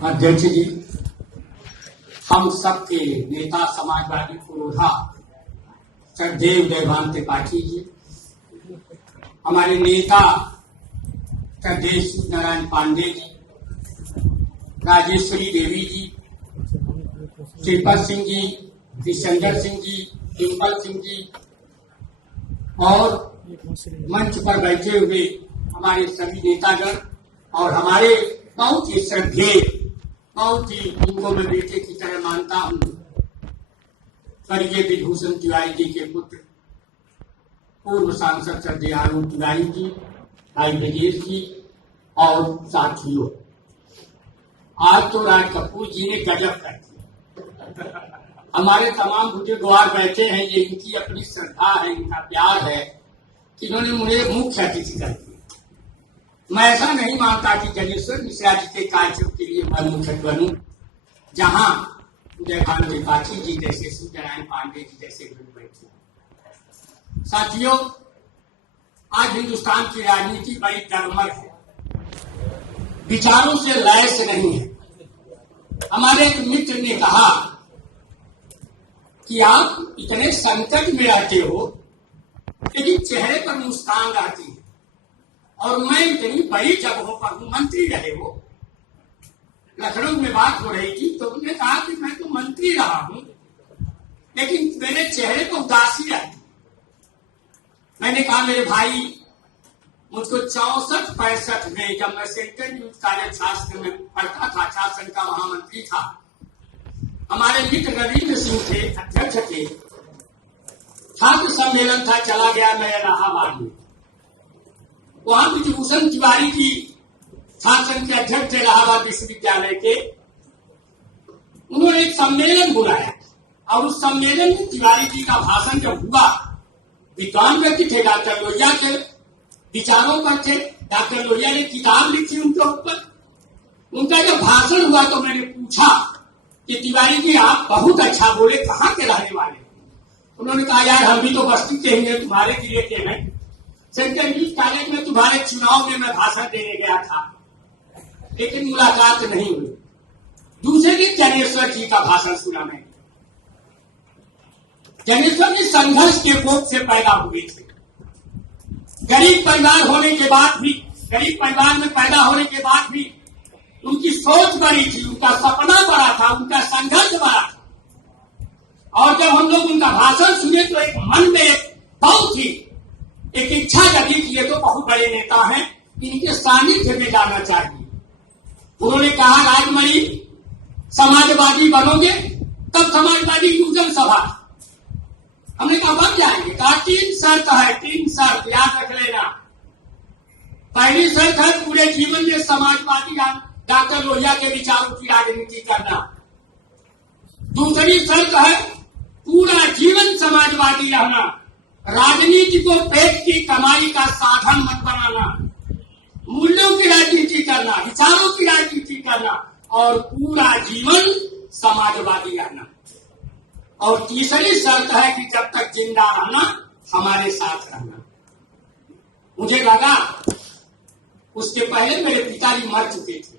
अध्यक्ष जी, हम सबके नेता समाजवादी पुरोधा श्रद्धेय उदयभान त्रिपाठी जी, हमारे नेता श्रद्धेय नारायण पांडे जी, राजेश्वरी देवी जी, श्रीपद सिंह जी, विशंकर सिंह जी, डिम्पल सिंह जी और मंच पर बैठे हुए हमारे सभी नेतागण और हमारे बहुत ही श्रद्धेय, बहुत ही इनको मैं बेटे की तरह मानता हूँ, स्वर्गीय विभूषण तिवारी जी के पुत्र पूर्व सांसद श्रद्धेय आलोक तिवारी जी, भाई ब्रजेश जी और साथियों, आज तो राज कपूर जी ने गजब कर दिया। हमारे तमाम बुजुर्गवार बैठे हैं, ये इनकी अपनी श्रद्धा है, इनका प्यार है कि इन्होंने मुझे मुख्य अतिथि कर दिया। मैं ऐसा नहीं मानता कि जनेश्वर मिश्रा जी के कार्यक्रम के लिए मैं मुख्य बनूं, जहां उदयभान त्रिपाठी जी जैसे, नारायण पांडे जी जैसे लोग बैठे। साथियों, आज हिंदुस्तान की राजनीति बड़ी डगमग है, विचारों से लैस नहीं है। हमारे एक मित्र ने कहा कि आप इतने संकट में रहते हो लेकिन चेहरे पर मुस्कान रहती है, और मैं इतनी बड़ी जगहों पर हूं, मंत्री रहे हो। लखनऊ में बात हो रही थी तो उन्होंने कहा कि मैं तो मंत्री रहा हूं लेकिन मेरे चेहरे पर उदासी रहती। मैंने कहा मेरे भाई, मुझको 64-65 में जब मैं सेंट्रल न्यूज कॉलेज शास्त्र में पढ़ता था, शासन का महामंत्री था, हमारे मित्र रविंद्र सिंह थे, अध्यक्ष थे, छात्र सम्मेलन था, चला गया मैं इलाहाबाद में, वहां विभूषण तिवारी जी शासन के अध्यक्ष थे इलाहाबाद विश्वविद्यालय के। उन्होंने एक सम्मेलन बुलाया और उस सम्मेलन में तिवारी जी का भाषण जब हुआ, विद्वान व्यक्ति थे, डॉक्टर लोहिया के विचारों पर थे, डॉक्टर लोहिया ने किताब लिखी उनके ऊपर। उनका जब भाषण हुआ तो मैंने पूछा कि तिवारी जी आप बहुत अच्छा बोले, कहाँ के रहने वाले? उन्होंने कहा यार हम भी तो बस्ती के ही हैं, तुम्हारे जिले के हैं, सेंट्रल न्यूज कॉलेज में तुम्हारे चुनाव में मैं भाषण देने गया था लेकिन मुलाकात नहीं हुई। दूसरे दिन जनेश्वर जी का भाषण सुना मैंने। जनेश्वर जी संघर्ष के कोख से पैदा हुए थे, गरीब परिवार होने के बाद भी, गरीब परिवार में पैदा होने के बाद भी उनकी सोच बड़ी थी, उनका सपना बड़ा था, उनका संघर्ष बड़ा था। और जब हम लोग उनका भाषण सुने तो एक मन में बहुत ही एक इच्छा जगी कि ये तो बहुत बड़े नेता हैं, इनके सानिध्य में जाना चाहिए। उन्होंने कहा राजमणि समाजवादी बनोगे तब समाजवादी युवजन सभा। हमने कहा बन जाएंगे। कहा 3 शर्त है, 3 शर्त याद रख लेना। पहली शर्त है पूरे जीवन में समाजवादी डॉक्टर लोहिया के विचारों की राजनीति करना। दूसरी शर्त है पूरा जीवन समाजवादी रहना, राजनीति को पेट की कमाई का साधन मत बनाना, मूल्यों की राजनीति करना, विचारों की राजनीति करना और पूरा जीवन समाजवादी रहना। और तीसरी शर्त है कि जब तक जिंदा रहना हमारे साथ रहना। मुझे लगा उसके पहले मेरे पिताजी मर चुके थे,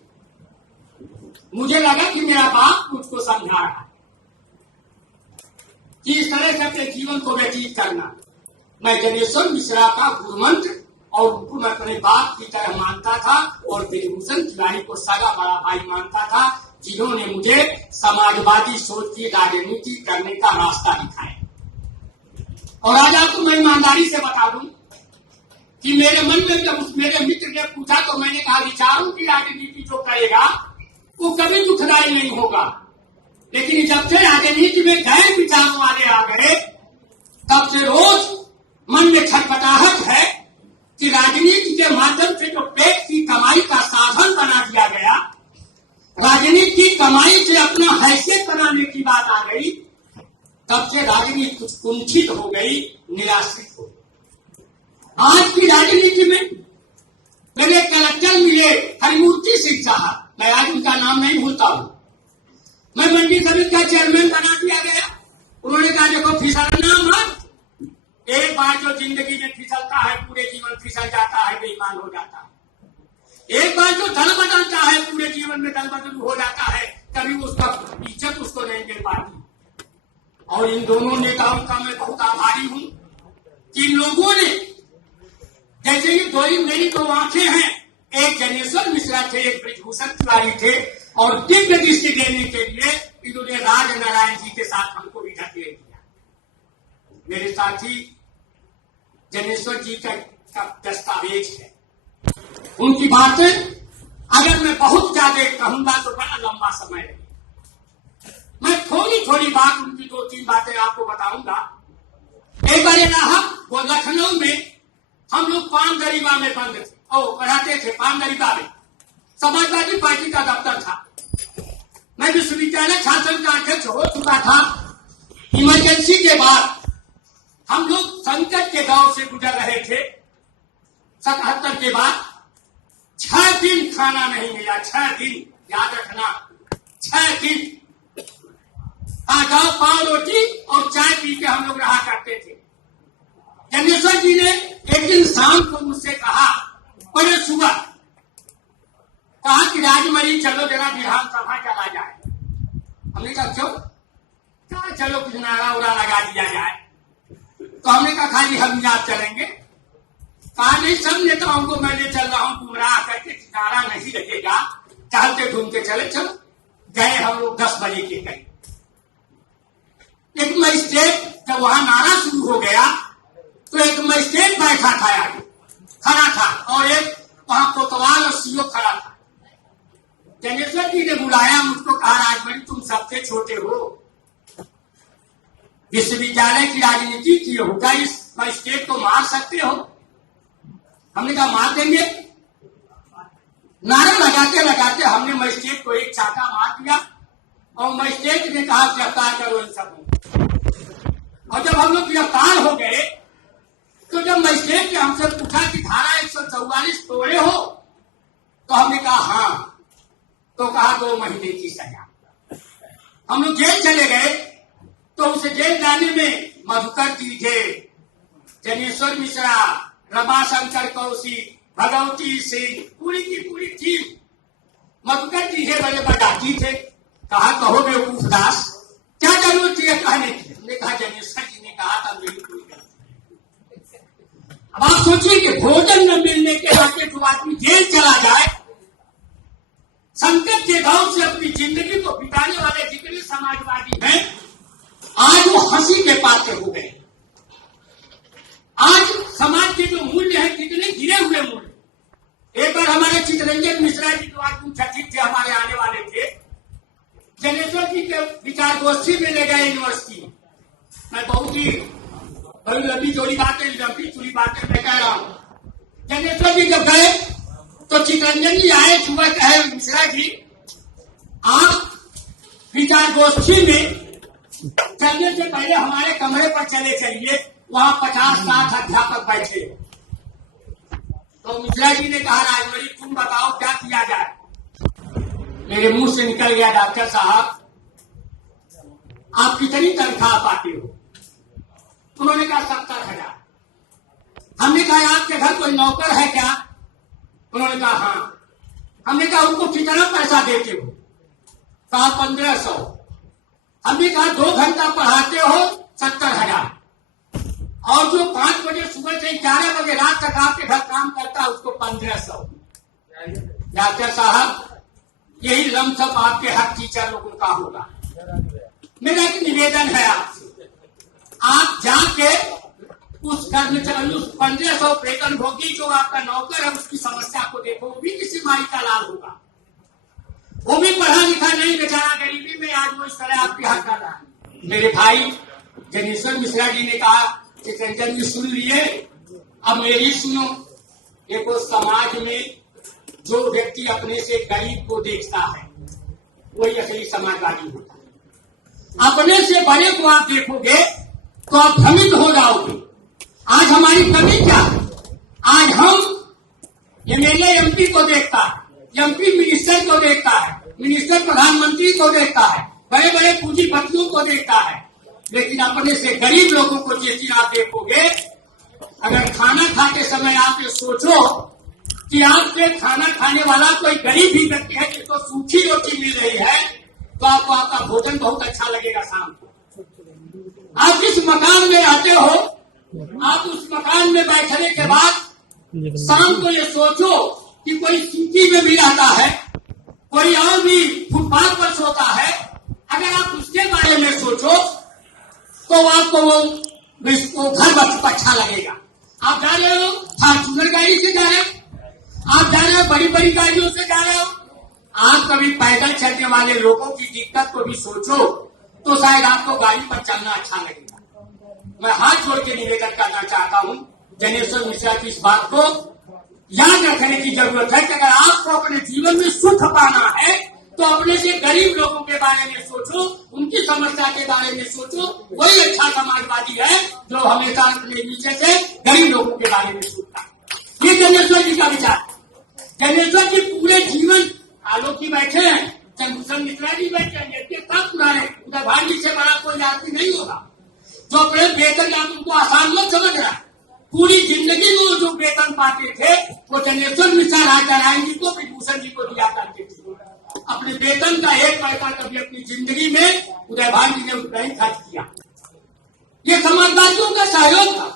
मुझे लगा कि मेरा बाप मुझको समझा रहा है कि इस तरह से अपने जीवन को व्यतीत करना। मैं जनेश्वर मिश्रा का गुरुमंत्र और उनको मैं अपने बाप की तरह मानता था और विभूषण तिवारी को सगा बड़ा भाई मानता था, जिन्होंने मुझे समाजवादी सोच की राजनीति करने का रास्ता दिखाया। और आज आपको मैं ईमानदारी से बता दूं कि मेरे मन में जब उस मेरे मित्र ने पूछा तो मैंने कहा विचारों की राजनीति जो करेगा वो कभी दुखदायी नहीं होगा, लेकिन जब से राजनीति में गैर विचारों वाले आ गए तब से रोज मन में खटपटाहट है कि राजनीति के माध्यम से जो पेट की कमाई का साधन बना दिया गया, राजनीति की कमाई से अपना हैसियत बनाने की बात आ गई, तब से राजनीति कुछ कुंठित हो गई, निराश्रित हो गई। आज की राजनीति में मेरे कलेक्टर मिले हरिमूर्ति सिंह साहब, मैं आज उनका नाम नहीं भूलता हूं, मैं मंडी समिति का चेयरमैन बना दिया गया। उन्होंने कहा देखो फिसलना मत, एक बार जो जिंदगी में फिसलता है पूरे जीवन फिसल जाता है, बेईमान हो जाता है। एक बार जो दल बदलता है पूरे जीवन में दल बदल हो जाता है, कभी उसका इज्जत उसको नहीं मिल पाती। और इन दोनों नेताओं का मैं बहुत आभारी हूं कि इन लोगों ने, जैसे ये दो मेरी दो आंखें हैं, एक जनेश्वर मिश्रा थे, एक बृजभूषण तिवारी थे, और दिव्य दृष्टि देने के लिए इन्होंने राज नारायण जी के साथ हमको भी ढकेल दिया। मेरे साथी जनेश्वर जी का दस्तावेज है, उनकी बातें अगर मैं बहुत ज्यादा कहूंगा तो बड़ा लंबा समय लगेगा। मैं थोड़ी थोड़ी बात, उनकी 2-3 बातें आपको बताऊंगा। एक बार वो लखनऊ में हम लोग पान गरीबा में बंद थे और पढ़ाते थे। पान गरीबा में समाजवादी पार्टी का दफ्तर था। मैं विश्वविद्यालय छात्र का अध्यक्ष हो चुका था। इमरजेंसी के बाद हम लोग संकट के दौर से गुजर रहे थे। 77 के बाद 6 दिन खाना नहीं मिला। 6 दिन, याद रखना, 6 दिन पाव रोटी और चाय पी के हम लोग रहा करते थे। जनेश्वर जी ने एक दिन शाम को मुझसे कहा, बड़े सुबह कहा कि राजमरी चलो जरा विधानसभा चला जाए। हमने कहा क्यों? कहा चलो कुछ नारा उरा लगा दिया जाए। तो हमने कहा खाली हम आप चलेंगे? कहा नहीं, सब नेताओं को मैं ले चल रहा हूं गुमराह करके, नारा नहीं लगेगा, चलते घूमते चले। चलो गए हम लोग 10 बजे के करीब। एक मजिस्ट्रेट जब वहां नारा शुरू हो गया तो एक मजिस्ट्रेट बैठा था, आगे खड़ा था, और एक वहां कोतवाल और सीओ खड़ा था। जनेश्वर जी ने बुलाया मुझको, कहा राजमणि तुम सबसे छोटे हो, विश्वविद्यालय की राजनीति की हो, क्या इस मजिस्ट्रेट को मार सकते हो? हमने कहा मार देंगे। नारा लगाते लगाते हमने मजिस्ट्रेट को एक चाटा मार दिया और मजिस्ट्रेट ने कहा गिरफ्तार करो इन सबको। और जब हम लोग गिरफ्तार हो गए तो जब मजिस्ट्रेट ने हमसे पूछा कि धारा 144 तोड़े हो, तो हमने कहा हाँ। तो कहा 2 महीने की सजा। हम लोग जेल चले गए तो उसे जेल जाने में मधुकर तीजे, जनेश्वर मिश्रा, रमाशंकर कौशिक, भगवती सिंह, पूरी की पूरी टीम। मधुकर तीजे बड़े बड़ाटी थे। कहा कहो बेवकूफ दास, क्या जरूरत थी कहने की? हमने कहा जनेश्वर जी ने कहा था, मेरी कोई गलती। अब आप सोचिए कि भोजन न मिलने के बाद जो आदमी जेल चला जाए, संकट के दौर से अपनी जिंदगी को बिताने वाले जितने समाजवादी हैं, आज वो हंसी के पात्र हो गए। आज समाज के जो मूल्य हैं कितने गिरे हुए मूल्य। एक बार हमारे चितरंजन मिश्रा जी जो आज मुख्य अतिथि थे, हमारे आने वाले थे, जनेश्वर जी के विचार गोष्ठी में ले गए यूनिवर्सिटी। मैं बहुत ही बड़ी लंबी चौड़ी बातें, लंबी चौड़ी बातें मैं कह रहा हूं। जनेश्वर जी जब गए तो चितरंजन जी आए, सुबह कहे मिश्रा जी आप विचार गोष्ठी में चलने से पहले हमारे कमरे पर चले चलिए, वहां 50-60 अध्यापक बैठे। तो मिश्रा जी ने कहा राजमणि तुम बताओ क्या किया जाए? मेरे मुंह से निकल गया, डॉक्टर साहब आप कितनी तनख्वाह पाते हो? उन्होंने कहा 70,000। हमने कहा आपके घर कोई नौकर है क्या? उन्होंने कहा हाँ। हमने कहा उनको कितना पैसा देते हो? कहा 1500। हमने कहा 2 घंटा पढ़ाते हो 70,000, और जो 5 बजे सुबह से 11 बजे रात तक आपके घर काम करता है उसको 1500। डॉक्टर साहब यही लमसम आपके हर टीचर लोगों का होगा। मेरा एक निवेदन है आपसे, आप जाके उस कर्मचारी, उस 1500 वेतन भोगी जो आपका नौकर है, उसकी समस्या को देखो। वो भी किसी माई का लाल होगा, वो भी पढ़ा लिखा नहीं, बेचारा गरीबी में आज वो इस तरह आपकी हाथ कर रहा है। मेरे भाई जनेश्वर मिश्रा जी ने कहा चितरंजन जी सुन लिए, अब मेरी सुनो। देखो समाज में जो व्यक्ति अपने से गरीब को देखता है वही असली समाजवादी होता है। अपने से बड़े को आप देखोगे तो आप भ्रमित हो जाओगे। आज हमारी कमी क्या है? आज हम एमएलए एमपी को देखता है, एमपी मिनिस्टर को देखता है, मिनिस्टर प्रधानमंत्री को देखता है, बड़े बड़े पूंजीपतियों को देखता है, लेकिन अपने से गरीब लोगों को जिस दिन आप देखोगे, अगर खाना खाते समय आप ये सोचो कि आपके खाना खाने वाला कोई गरीब भी व्यक्ति है जिसको सूखी रोटी मिल रही है तो आपको आपका भोजन बहुत अच्छा लगेगा। शाम को आप जिस मकान में रहते हो, आप उस मकान में बैठने के बाद शाम को ये सोचो कि कोई सूखी में भी रहता है, कोई और भी फुटपाथ पर सोता है। अगर आप उसके बारे में सोचो तो आपको वो घर बहुत अच्छा लगेगा। आप जा रहे हो फॉर्च्यूनर गाड़ी से जा रहे हो, आप जा रहे हो बड़ी बड़ी गाड़ियों से जा रहे हो, आप कभी पैदल चलने वाले लोगों की दिक्कत को भी सोचो तो शायद आपको गाड़ी पर चलना अच्छा लगेगा। मैं हाथ जोड़ के निवेदन करना चाहता हूँ जनेश्वर मिश्रा की इस बात को याद रखने की जरूरत है कि अगर आपको अपने जीवन में सुख पाना है तो अपने से गरीब लोगों के बारे में सोचो, उनकी समस्या के बारे में सोचो। वही अच्छा समाजवादी है जो हमेशा अपने नीचे से गरीब लोगों के बारे में सोचता है। ये जनेश्वर जी का विचार। जनेश्वर जी पूरे जीवन आलोक जी बैठे हैं, चंद्रभूषण मिश्रा जी बैठे हैं, ये सब पुराने उदय भान जी से बड़ा कोई आदमी नहीं होगा जो अपने वेतन आप उनको आसान मत समझ रहा है। पूरी जिंदगी में वो जो वेतन पाते थे वो जनेश्वर मिश्रा राजारायण जी को, विभूषण जी को दिया करते थे। अपने वेतन का एक पैसा कभी अपनी जिंदगी में उदय भान जी ने नहीं खर्च किया। ये समाजवादियों का सहयोग था।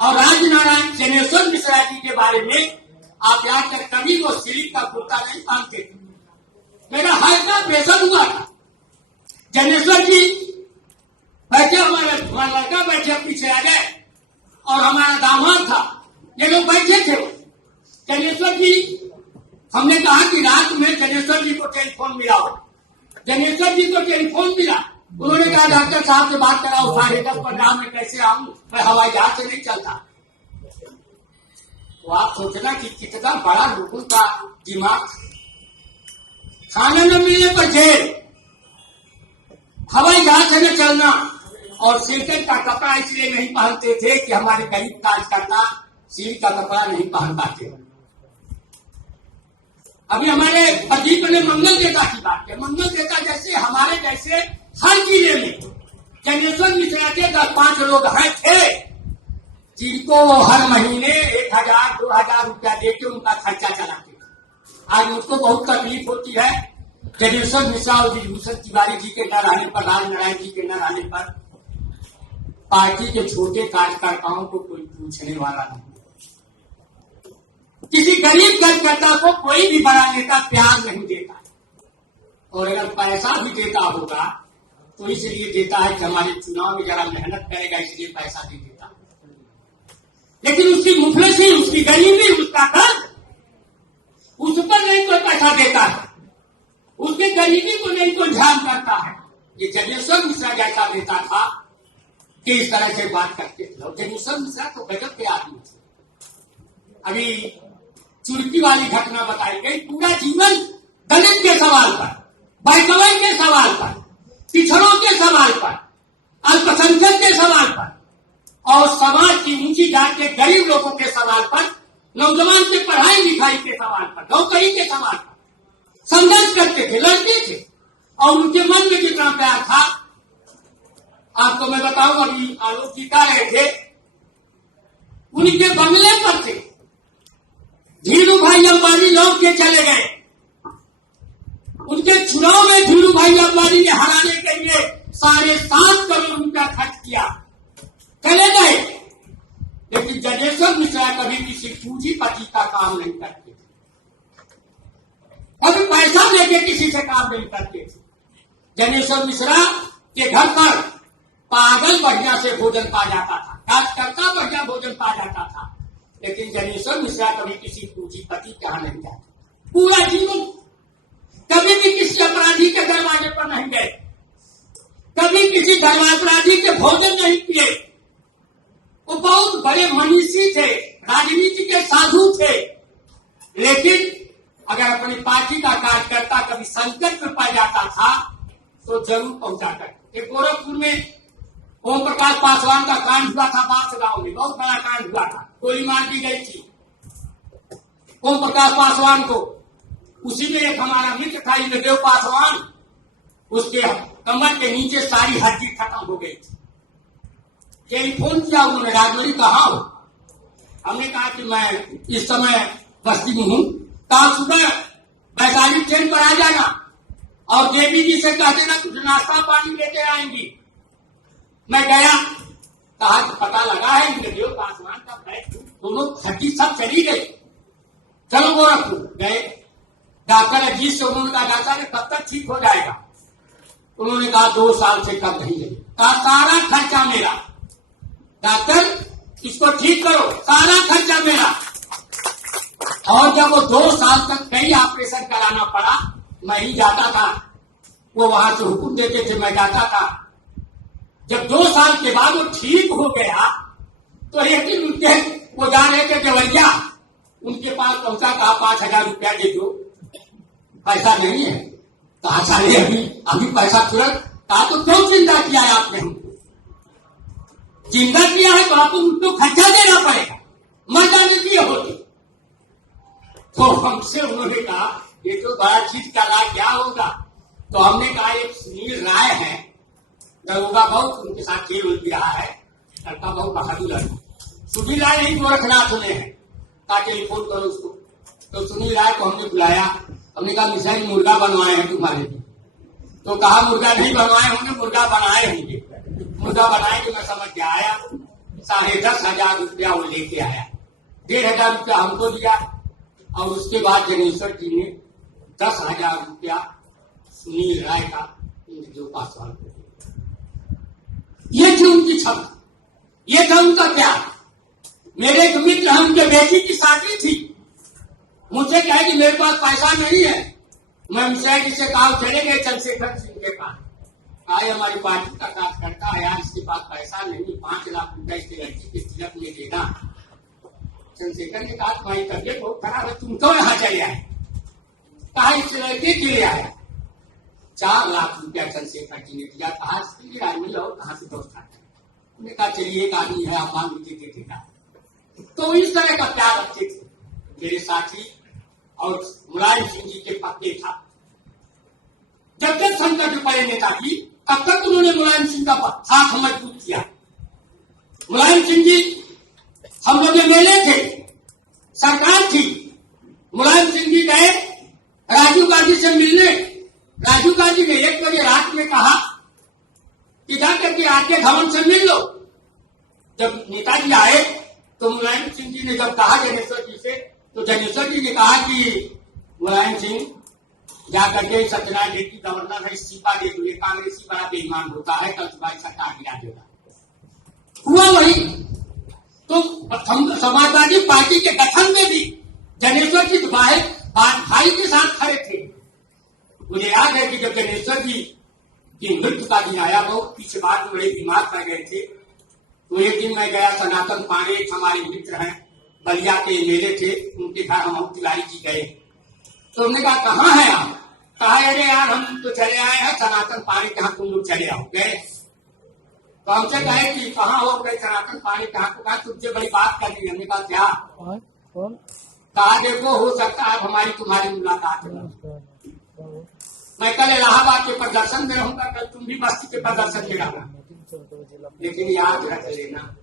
और राजनारायण जनेश्वर मिश्रा जी के बारे में आप याद कर, कभी वो सिल्क का कुर्ता नहीं पहनते थे। मेरा हाथ का प्रेशर हुआ था। जनेश्वर जी बैठे, हमारा लड़का बैठे पीछे आ गए और हमारा दामाद था, ये लोग बैठे थे। जनेश्वर जी, हमने कहा कि रात में जनेश्वर जी को टेलीफोन मिला हो। जनेश्वर जी को टेलीफोन मिला, उन्होंने कहा डॉक्टर साहब से बात कराओ, 10:30 में कैसे आऊं, मैं हवाई जहाज से नहीं चलता। तो आप सोचना कि कितना बड़ा लोगों का दिमाग। खाना न मिलने पर जेल, हवाई जहाज से न चलना, और सिल्क का कपड़ा इसलिए नहीं पहनते थे कि हमारे गरीब कार्यकर्ता सिल्क का कपड़ा नहीं पहन पाते। अभी हमारे अजीब ने मंगल देवता की बात है। मंगल देवता जैसे हमारे जैसे हर जिले में जनेश्वर मिश्रा के 10-5 लोग हैं थे जिनको वो हर महीने 1000-2000 रुपया देके उनका खर्चा चलाते थे। आज उसको बहुत तकलीफ होती है। जनेश्वर मिश्रा और विभूषण तिवारी जी के न रहने पर, राजनारायण जी के न रहने पर पार्टी के छोटे कार्यकर्ताओं को कोई पूछने वाला नहीं। किसी गरीब कार्यकर्ता को कोई भी बड़ा नेता प्यार नहीं देता, और अगर पैसा भी देता होगा तो इसलिए देता है कि हमारे चुनाव में जरा मेहनत करेगा इसलिए पैसा दे देता। लेकिन उसकी मुफलिसी, उसकी गरीबी, उसका दर्द, उस पर नहीं कोई पैसा देता है, उसकी गरीबी को नहीं कोई ध्यान करता है। ये जनेश्वर मिश्रा जैसा नेता था कि इस तरह से बात करते थे। और जनेश्वर मिश्रा तो गजब के आदमी थे। अभी चुरकी वाली घटना बताई गई। पूरा जीवन दलित के सवाल पर, बैकवर्ड के सवाल पर, पिछड़ों के सवाल पर, अल्पसंख्यक के सवाल पर और समाज की ऊंची जात के गरीब लोगों के सवाल पर, नौजवान के पढ़ाई लिखाई के सवाल पर, नौकरी के सवाल पर संघर्ष करते थे, लड़ते थे। और उनके मन में कितना प्यार था आपको मैं बताऊं। अभी आलोक जी कह रहे थे, उनके बंगले पर थे, धीरू भाई अंबानी लौट के चले गए। उनके चुनाव में धीरू भाई अंबानी ने हराने के लिए 7.5 करोड़ रुपया खर्च किया, चले गए। लेकिन जनेश्वर मिश्रा कभी किसी पूंजीपति का काम नहीं करते थे, कभी पैसा लेके किसी से काम नहीं करते थे। जनेश्वर मिश्रा के घर पर पागल बढ़िया से भोजन पा जाता था, कार्यकर्ता बढ़िया भोजन पा जाता था, लेकिन जनेश्वर मिश्रा कभी किसी पूंजीपति के यहाँ नहीं गया। पूरा जीवन कभी भी किसी अपराधी के दरवाजे पर नहीं गए, कभी किसी धर्मापराधी के भोजन नहीं किए। वो बहुत बड़े मनीषी थे, राजनीति के साधु थे। लेकिन अगर अपनी पार्टी का कार्यकर्ता कभी संकट में पड़ जाता था तो जरूर पहुंचा करते। गोरखपुर में ओम प्रकाश पासवान का कांड हुआ था, बांस गांव में बहुत बड़ा कांड हुआ था, गोली मार दी गई थी ओम प्रकाश पासवान को। उसी में एक हमारा मित्र था इंद्रदेव पासवान, उसके कमर के नीचे सारी हड्डी खत्म हो गई थी। टेलीफोन किया उन्होंने, राजमणि कहाँ हो? हमने कहा कि मैं इस समय बस्ती में हूँ, तो आप सुबह वैशाली ट्रेन पर आ जाना और देवी जी से कह देना कुछ नाश्ता पानी लेके आएंगी। मैं गया, कहा कि पता लगा है नदियों का आसमान का बैठ दोनों खट्टी सब चली गई, चलो गोरखपुर गए। डॉक्टर अजीत से उन्होंने कहा डॉक्टर ने कब तक ठीक हो जाएगा? उन्होंने कहा 2 साल से कम नहीं लगे। कहा सारा खर्चा मेरा, डॉक्टर इसको ठीक करो, सारा खर्चा मेरा। और जब वो 2 साल तक कई ऑपरेशन कराना पड़ा, मैं ही जाता था, वो वहां से हुक्म देते थे, मैं जाता था। जब 2 साल के बाद वो ठीक हो गया तो एक दिन उनके वो जा रहे थे देवरिया, उनके पास पहुंचा, कहा 5,000 रुपया दे दो। पैसा नहीं है, कहा साले अभी पैसा तुरंत। कहा तो क्यों जिंदा किया है आपने हमको? जिंदा किया है तो आपको उनको खर्चा देना पड़ेगा, मर जाने दिए होते। तो हमसे उन्होंने कहा ये तो बड़ा चीज का राय क्या होगा? तो हमने कहा एक सुनील राय है, दरोगा बहुत उनके साथ खेल उल रहा है, लड़का बहुत बहादुर है। सुनील राय नहीं गोरखनाथ में है, कहा टेलीफोन करो उसको। तो सुनील राय को हमने बुलाया, हमने कहा मिसाइल मुर्गा बनवाए हैं तुम्हारे लिए। तो कहा मुर्गा नहीं बनवाए होंगे, मुर्गा बनाए होंगे। मुर्गा बनाए कि मैं समझ के आया, 10,500 रुपया वो लेके आया, 1,500 रुपया हमको दिया और उसके बाद जनेश्वर जी ने 10,000 रुपया सुनील राय का जो पासवान को। ये थी उनकी क्षमता, ये था उनका प्यार। मेरे एक मित्र हैं, उनके बेटी की शादी थी, मुझे कहा कि मेरे पास पैसा नहीं है। मैं मिश्रा जी से कहा चले गए चंद्रशेखर सिंह के पास, कहा हमारी पार्टी का कार्यकर्ता है यार, इसके पास पैसा नहीं, 5 लाख रुपया इसकी लड़की के तिलक में देना। चंद्रशेखर ने कहा तुम्हारी तबियत बहुत खराब है, तुम क्यों यहाँ चले आए? कहा इस लड़के के लिए आया। 4 लाख रुपया चंद्रशेखर जी ने दिया, कहा इसके लिए आदमी लो, कहाँ से दोस्त आते? उन्होंने कहा चलिए एक आदमी है, आप मान लीजिए देगा। तो इस तरह का प्यार रखते थे मेरे साथी। और मुलायम सिंह जी के पक्के था, जब तक संकट पड़े नेताजी तब तक उन्होंने मुलायम सिंह का साथ मजबूत किया। मुलायम सिंह जी हम लोग मेले थे, सरकार थी, मुलायम सिंह जी गए राजीव गांधी से मिलने। राजीव गांधी ने 1 बजे रात में कहा कि जाकर के आके धवन से मिल लो। जब नेताजी आए तो मुलायम सिंह जी ने जब कहा जनेश्वर जी से, तो जनेश्वर जी ने कहा कि मुलायम सिंह जाकर के सत्यनारायण रेड्डी गवर्नर है, इस्तीफा दे दो, कांग्रेसी बड़ा बेईमान होता है, कल सुबह सरकार गिरा देगा। हुआ वही। तो समाजवादी पार्टी के गठन में भी जनेश्वर जी भाई के साथ खड़े थे। मुझे याद है कि जब जनेश्वर जी की मृत्यु का दिन आया, बहुत पीछे बाद बड़े बीमार पड़ गए थे, तो एक दिन मैं गया, सनातन पांडे हमारे मित्र हैं, बलिया के मेले थे, उनके घर हम तिवारी जी गए। तो उन्होंने कहा कहाँ है आप? कहा अरे यार हम तो चले आए हैं सनातन पानी के यहाँ, तुम लोग चले आओ। गए तो हमसे कहे कि कहाँ हो गए सनातन पानी के यहाँ? को कहा तुमसे बड़ी बात करनी। हमने कहा क्या? कहा देखो हो सकता है हमारी तुम्हारी मुलाकात हो। मैं कल इलाहाबाद के प्रदर्शन में रहूंगा, कल तुम भी बस्ती के प्रदर्शन में रहना, लेकिन याद रख लेना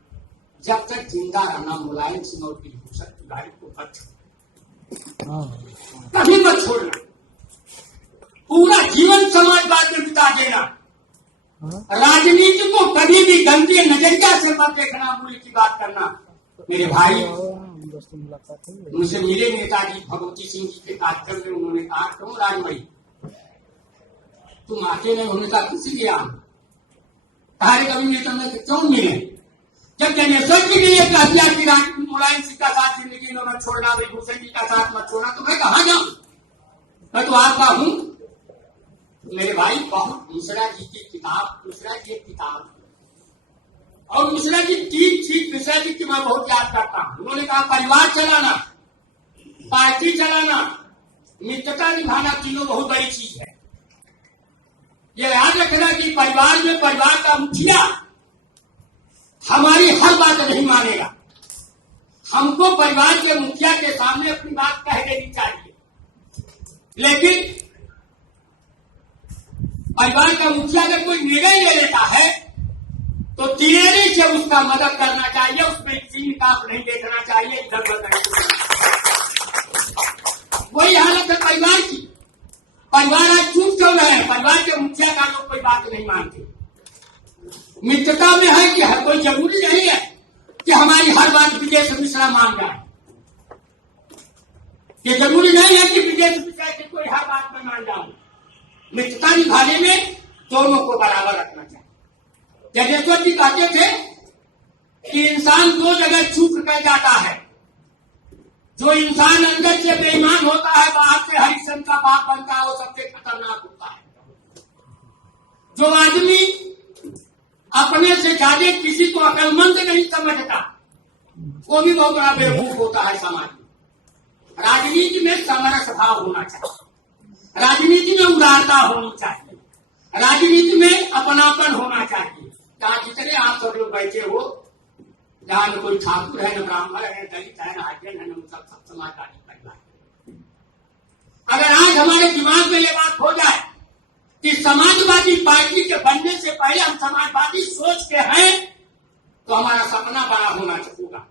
जब तक जिंदा रहना मुलायम सिंह और कुलभूषण तिवारी को मत कभी मत छोड़ना, पूरा जीवन समाजवाद में बिता देना। राजनीति को कभी भी गंदे नजरिया से मत देखना, मूल्य की बात करना। मेरे भाई मुझसे मिले नेताजी भगवती सिंह जी के कार्यक्रम में, उन्होंने कहा क्यों राजमई तुम आते नहीं? उन्होंने कहा किसी लिए आम कहारे कभी नेता में क्यों मिले? जब जनेश्वर जी ने कह दिया कि मुलायम सिंह का साथ जिंदगी में मत छोड़ना, भूषण जी का साथ मत छोड़ना, तो मैं कहाँ जाऊं? मैं तो आपका हूं। मेरे भाई बहुत मिश्रा जी की किताब, मिश्रा जी एक किताब, और मिश्रा जी 3 चीज मिश्रा जी की मैं बहुत याद करता हूं। उन्होंने कहा परिवार चलाना, पार्टी चलाना, मित्रता निभाना, तीनों बहुत बड़ी चीज है। ये याद रखना कि परिवार में परिवार का मुखिया हमारी हर बात नहीं मानेगा, हमको परिवार के मुखिया के सामने अपनी बात कह देनी चाहिए। लेकिन परिवार का मुखिया अगर कोई निर्णय ले लेता है तो दिलेरी से उसका मदद करना चाहिए, उसमें चीन का नहीं देखना चाहिए, इधर उधर नहीं। वही हालत है परिवार की। परिवार आज चूप क्यों रहे हैं? परिवार के मुखिया का लोग कोई बात नहीं मानते। मित्रता में है कि हर कोई जरूरी नहीं है कि हमारी हर बात विजय मिश्रा मान जाए। ये जरूरी नहीं है कि विजय मिश्रा की कोई हर बात में मान जाऊं। मित्रता निभाने में दोनों को बराबर रखना चाहिए। जगेश्वर जी कहते थे कि इंसान दो जगह चूक कर जाता है। जो इंसान अंदर से बेईमान होता है, बाहर से हरिश्चंद्र का बाप बनता है, वो सबसे खतरनाक होता है। जो आदमी अपने से ज्यादा किसी को अकलमंद नहीं समझता, वो भी बहुत बड़ा बेवकूफ होता है समाज में। राजनीति में समरस भाव होना चाहिए, राजनीति में उदारता होनी चाहिए, राजनीति में अपनापन होना चाहिए। जहाँ जितने आप सब लोग बैठे हो, जहाँ न कोई ठाकुर है, न ब्राह्मण है, दलित है, न हरिजन है, न सब समाजवादी परिवार है। अगर आज हमारे दिमाग में ये बात हो जाए कि समाजवादी पार्टी के बनने से पहले हम समाजवादी सोच के हैं, तो हमारा सपना बड़ा होना चाहिए,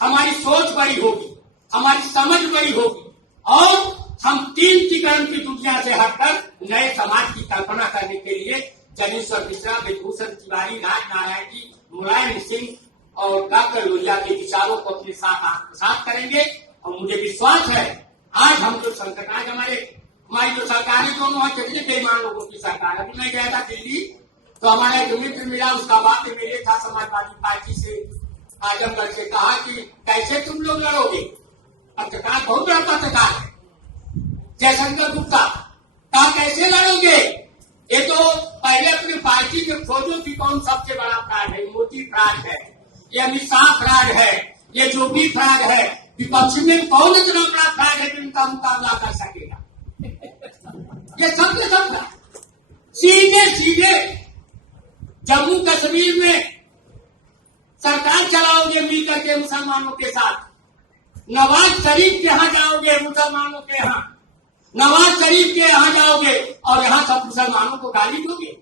हमारी सोच बड़ी होगी, हमारी समझ बड़ी होगी, और हम तीन की दुनिया से हटकर नए समाज की कल्पना करने के लिए जगेश्वर मिश्रा, विभूषण तिवारी, राजनारायण जी, मुलायम सिंह और डॉक्टर लोहिया के विचारों को अपने साथ आत्मसात करेंगे। और मुझे विश्वास है आज हम जो संकट, आज हमारी जो सरकारें दोनों है, कितने बेईमान लोगों की सरकार। अभी मैं गया था दिल्ली, तो हमारा एक मित्र मिला, उसका बाप मिले था समाजवादी पार्टी से आजमगढ़ से। कहा कि कैसे तुम लोग लड़ोगे? पत्रकार बहुत बड़ा पत्रकार है, जयशंकर गुप्ता, कहा कैसे लड़ोगे? ये तो पहले अपनी पार्टी के खोजो कि कौन सबसे बड़ा फ्रॉड है। मोदी फ्रॉड है, ये अमित शाह फ्रॉड है, ये जो भी फ्रॉड है, विपक्ष में कौन इतना बड़ा फ्रॉड है जिनका मुकाबला कर सकेगा? ये सब के सब सीधे सीधे जम्मू कश्मीर में सरकार चलाओगे मिलकर के मुसलमानों के साथ, नवाज शरीफ के यहाँ जाओगे मुसलमानों के यहाँ, नवाज शरीफ के यहाँ जाओगे और यहाँ सब मुसलमानों को गाली दोगे।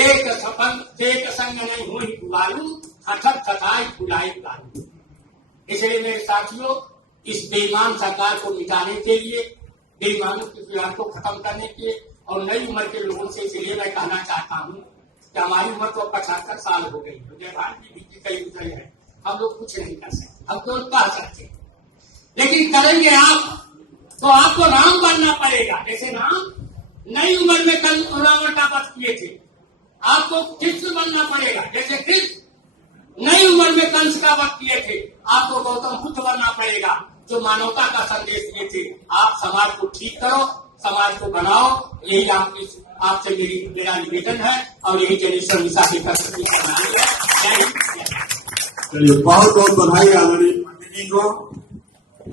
एक सफल एक संग नहीं हो ही गुलालू, अथक थकाई फुलाई गालू। इसलिए मेरे साथियों, इस बेईमान सरकार को मिटाने के लिए, बेईमानों की फिराक को खत्म करने के और नई उम्र के लोगों से इसलिए मैं कहना चाहता हूँ कि हमारी उम्र तो 75 साल हो गई, जयभान की बीती कई गुजरी है, हम लोग कुछ नहीं कर सकते, हम तो कह सकते, लेकिन करेंगे आप तो आपको राम बनना पड़ेगा। जैसे राम नई उम्र में कल रावण का वध किए थे, आपको कृष्ण बनना पड़ेगा। जैसे कृष्ण नई उम्र में कंस का वध किए थे, आपको गौतम बुद्ध बनना पड़ेगा, जो मानवता का संदेश दिए थे। आप समाज को ठीक करो, समाज को बनाओ, यही आपसे मेरा निवेदन है और यही जगेश्वर मिश्रा की प्रस्तुति करना है। चलिए, बहुत बहुत बधाई आदरणीय पंडित जी को।